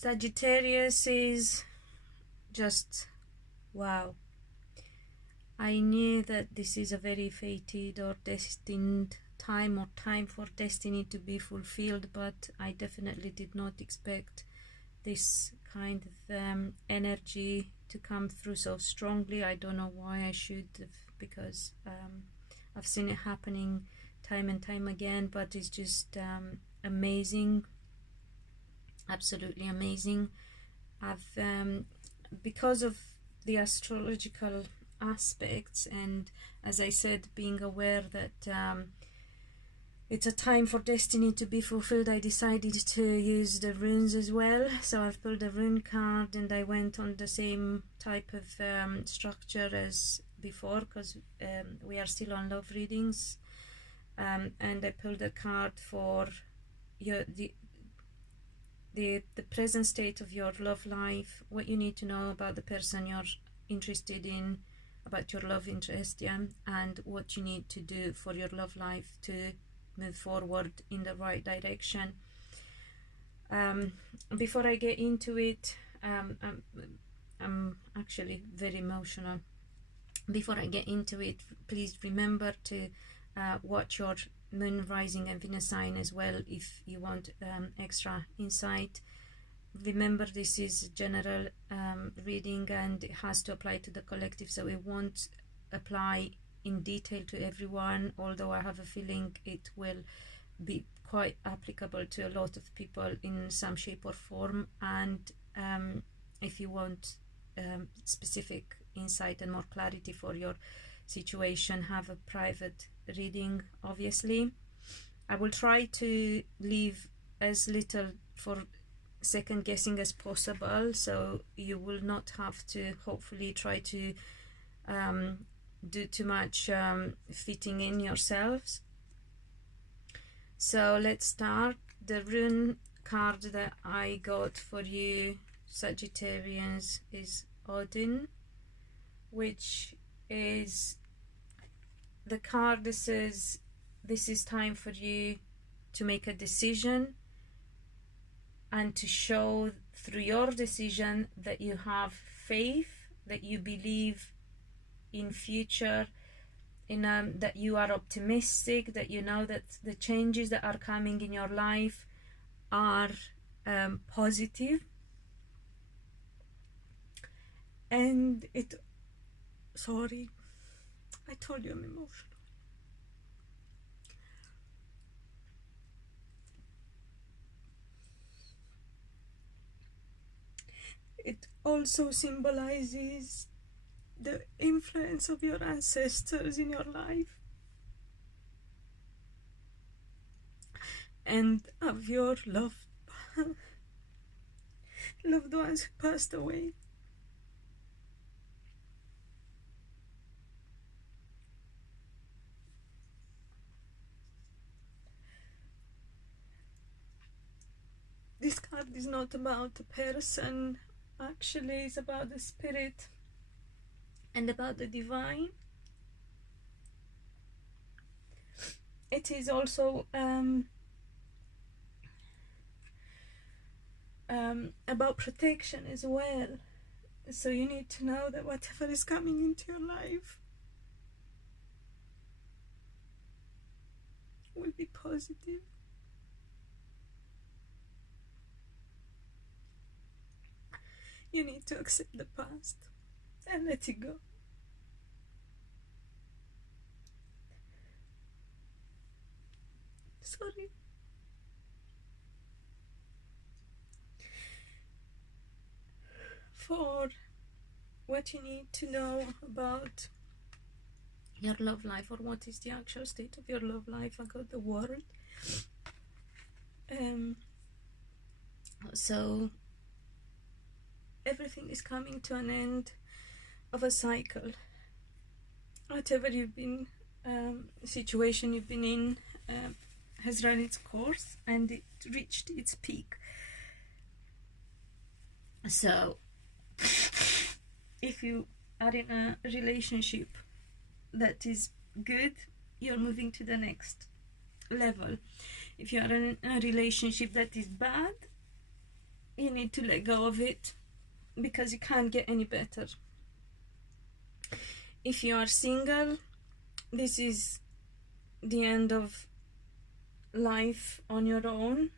Sagittarius is just wow. I knew that this is a very fated or destined time, or time for destiny to be fulfilled, but I definitely did not expect this kind of energy to come through so strongly. I don't know why I should have, because I've seen it happening time and time again, but it's just amazing, absolutely amazing. I've because of the astrological aspects, and as I said, being aware that it's a time for destiny to be fulfilled, I decided to use the runes as well. So I've pulled a rune card, and I went on the same type of structure as before, because we are still on love readings, and I pulled a card for the present state of your love life, what you need to know about the person you're interested in, about your love interest, yeah, and what you need to do for your love life to move forward in the right direction. Before I get into it, I'm actually very emotional. Before I get into it, please remember to watch your moon, rising and Venus sign as well if you want extra insight. Remember, this is general reading, and it has to apply to the collective, so it won't apply in detail to everyone, although I have a feeling it will be quite applicable to a lot of people in some shape or form. And if you want specific insight and more clarity for your situation, have a private reading. Obviously, I will try to leave as little for second guessing as possible, so you will not have to hopefully try to do too much fitting in yourselves. So let's start. The rune card that I got for you, Sagittarians, is Odin, which is the card that says this is time for you to make a decision and to show through your decision that you have faith, that you believe in future, in that you are optimistic, that you know that the changes that are coming in your life are positive. And sorry, I told you I'm emotional. It also symbolizes the influence of your ancestors in your life and of your loved ones who passed away. This card is not about a person, actually it's about the spirit and about the divine. It is also about protection as well. So you need to know that whatever is coming into your life will be positive. You need to accept the past and let it go. Sorry. For what you need to know about your love life, or what is the actual state of your love life, I got the World. So everything is coming to an end of a cycle. Whatever you've been situation you've been in has run its course, and it reached its peak. So if you are in a relationship that is good, you're moving to the next level. If you are in a relationship that is bad, you need to let go of it, because it can't get any better. If you are single, this is the end of life on your own.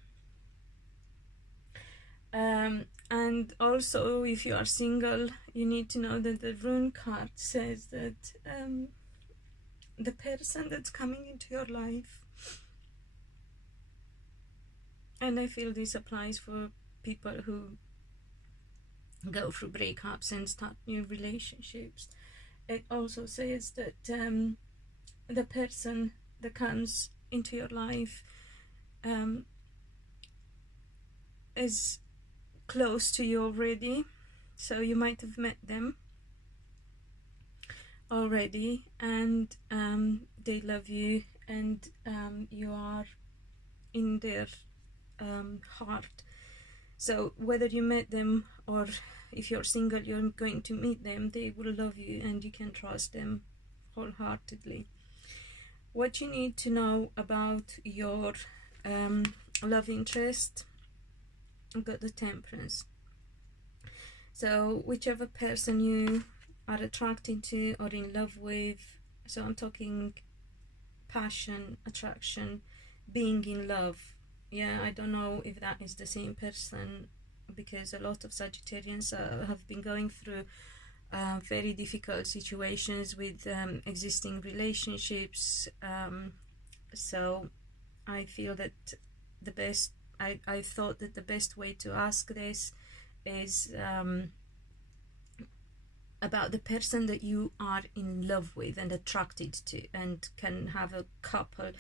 And also, if you are single, you need to know that the rune card says that the person that's coming into your life, and I feel this applies for people who go through breakups and start new relationships, it also says that the person that comes into your life is close to you already, so you might have met them already, and they love you, and you are in their heart. So whether you met them or if you're single, you're going to meet them, they will love you and you can trust them wholeheartedly. What you need to know about your love interest, I've got the Temperance. So whichever person you are attracted to or in love with, so I'm talking passion, attraction, being in love. Yeah, I don't know if that is the same person, because a lot of Sagittarians have been going through very difficult situations with existing relationships. So I feel that the best, I thought that the best way to ask this is about the person that you are in love with and attracted to, and can have a couple,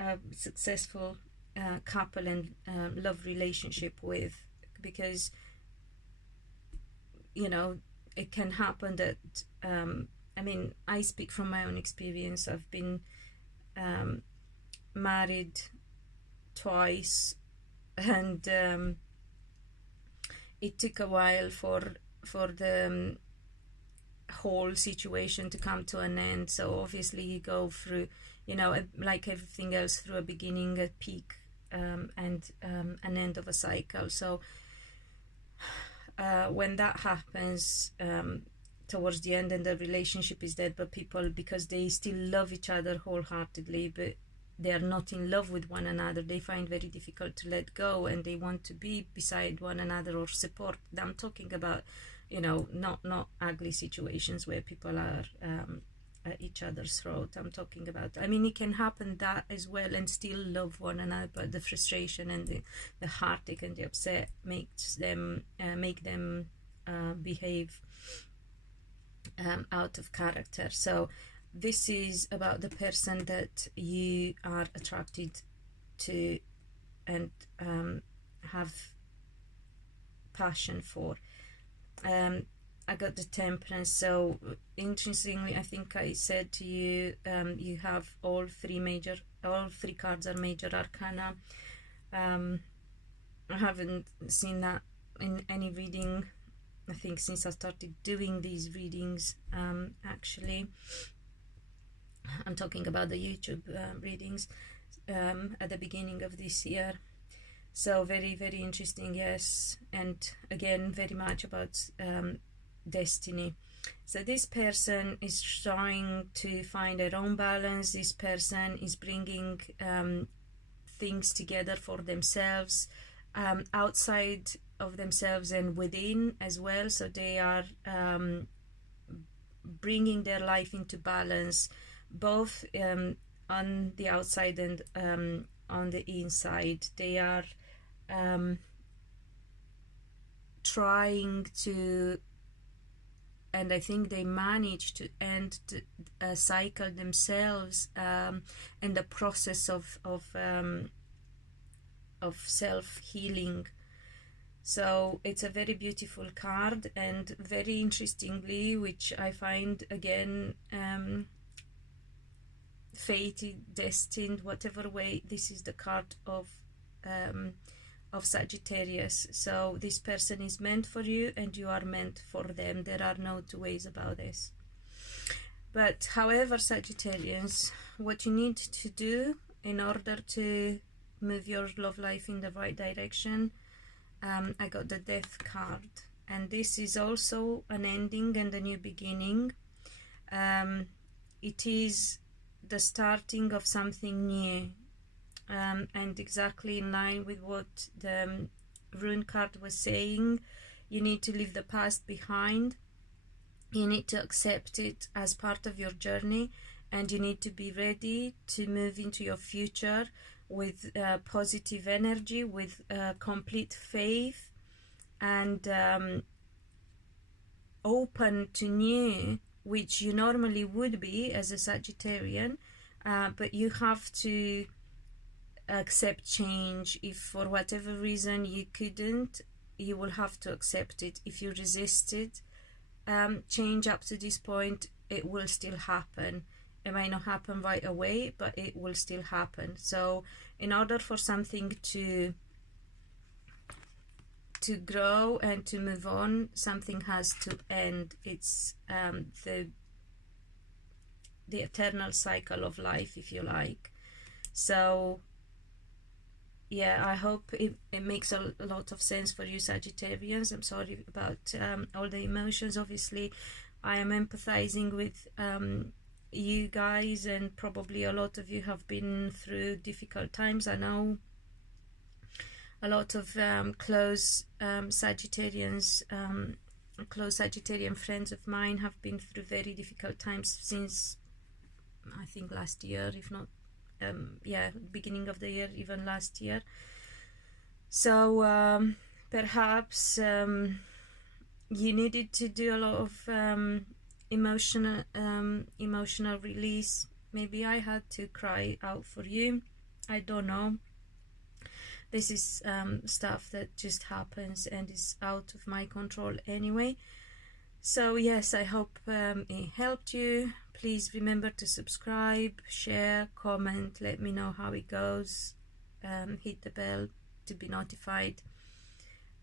a successful couple and love relationship with, because you know it can happen that I mean, I speak from my own experience. I've been married twice, and it took a while for the whole situation to come to an end. So obviously you go through, you know, like everything else, through a beginning, a peak, and an end of a cycle. So when that happens, towards the end and the relationship is dead, but people, because they still love each other wholeheartedly, but they are not in love with one another, they find very difficult to let go, and they want to be beside one another or support. I'm talking about, you know, not ugly situations where people are at each other's throat. I'm talking about, I mean, it can happen that as well and still love one another, but the frustration and the heartache and the upset makes them make them behave out of character. So this is about the person that you are attracted to and have passion for. I got the Temperance. So interestingly, I think I said to you, you have all three cards are major arcana. I haven't seen that in any reading, I think, since I started doing these readings. Actually, I'm talking about the YouTube readings at the beginning of this year. So very, very interesting, yes. And again, very much about destiny. So this person is trying to find their own balance. This person is bringing things together for themselves, outside of themselves and within as well. So they are bringing their life into balance, both on the outside and on the inside. They are trying to, and I think they manage to end a cycle themselves, and the process of self-healing. So it's a very beautiful card, and very interestingly, which I find again fated, destined, whatever way, this is the card of Sagittarius. So this person is meant for you and you are meant for them. There are no two ways about this. But however, Sagittarians, what you need to do in order to move your love life in the right direction, I got the Death card, and this is also an ending and a new beginning. It is the starting of something new, and exactly in line with what the rune card was saying. You need to leave the past behind. You need to accept it as part of your journey, and you need to be ready to move into your future with positive energy, with complete faith, and open to new, which you normally would be as a Sagittarian, but you have to accept change. If for whatever reason you couldn't, you will have to accept it. If you resisted change up to this point, it will still happen. It might not happen right away, but it will still happen. So in order for something to grow and to move on, something has to end. It's the eternal cycle of life, if you like. So yeah, I hope it makes a lot of sense for you Sagittarians. I'm sorry about all the emotions. Obviously, I am empathizing with you guys, and probably a lot of you have been through difficult times. I know a lot of close Sagittarians, close Sagittarian friends of mine have been through very difficult times since, I think, last year, if not yeah, beginning of the year, even last year. So perhaps you needed to do a lot of emotional release. Maybe I had to cry out for you. I don't know. This is stuff that just happens and is out of my control anyway. So yes, I hope it helped you. Please remember to subscribe, share, comment, let me know how it goes. Hit the bell to be notified,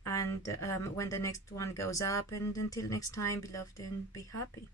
and when the next one goes up. And until next time, beloved, and be happy.